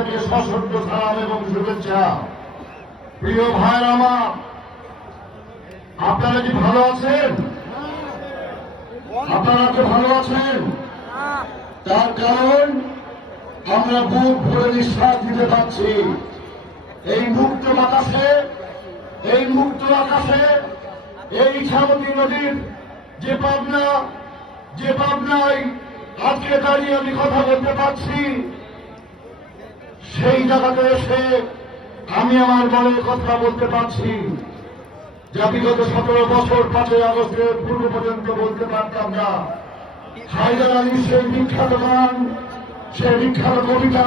থেকে সশস্ত্র সালাম এবং শুভেচ্ছা। প্রিয় ভাইয়ের আমার, আপনারা কি ভালো আছেন? আপনারা কি ভালো আছেন? তার কারণ আমরা বুক ভরে নিঃশ্বাস দিতে পারছি। এই মুক্ত বাতাসে, এই মুক্ত আকাশে, এই ছামতি নদীর যে পাবনা, যে পাবনায় আজকে দাঁড়িয়ে আমি কথা বলতে পারছি। সেই জায়গাতে এসে আমি আমার মনের কথা বলতে পারছি। যা বিগত সতেরো বছর পাঁচই আগস্টের পূর্ব পর্যন্ত বলতে পারতাম না। হায়দার আলী সেই বিখ্যাত গান, সেই বিখ্যাত কবিতা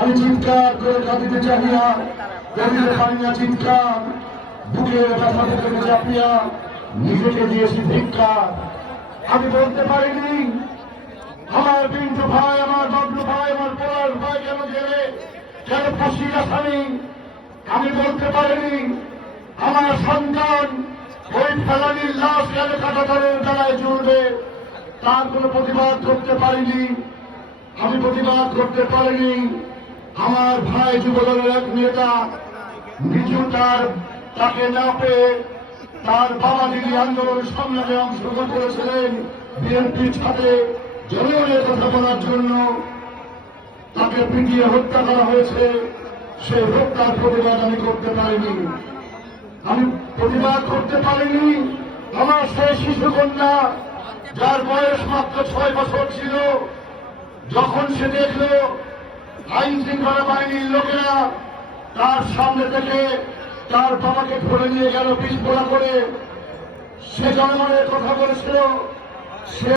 আমি চিৎকার করে কাঁদিতে চাহিয়া কাঁদিতে পারি চিৎকার, বুকের ব্যথা থেকে চাপিয়া নিজেকে দিয়েছি ধিক্কার। আমি বলতে পারিনি, আমার বিন্দু ভাই আমার বাবলু ভাই আমার পড়ার ভাই কেন গেলে কেন ফাঁসির আসামি আমি বলতে পারিনি, আমার সন্তান ওই ফেলানির লাশ কেন কাটাতারের বেলায় জ্বলবে, তার কোনো প্রতিবাদ করতে পারিনি। আমি প্রতিবাদ করতে পারিনি, আমার ভাই যুবদলের এক নেতা নিজু তার, তাকে না পেয়ে তার বাবা যিনি আন্দোলন সংগ্রামে অংশগ্রহণ করেছিলেন, বিএনপির সাথে জনগণের কথা বলার জন্য। তাকে পিটিয়ে হত্যা করা হয়েছে। সেই হত্যার প্রতিবাদ আমি করতে পারিনি। আমি প্রতিবাদ করতে পারিনি। আমার সেই শিশু কন্যা যার বয়স মাত্র ছয় বছর ছিল, যখন সে দেখল আইন শৃঙ্খলা বাহিনীর লোকেরা তার সামনে থেকে তার বাবাকে ধরে নিয়ে গেল বিস্ফোরা করে। সে জনগণের কথা বলেছিল। সে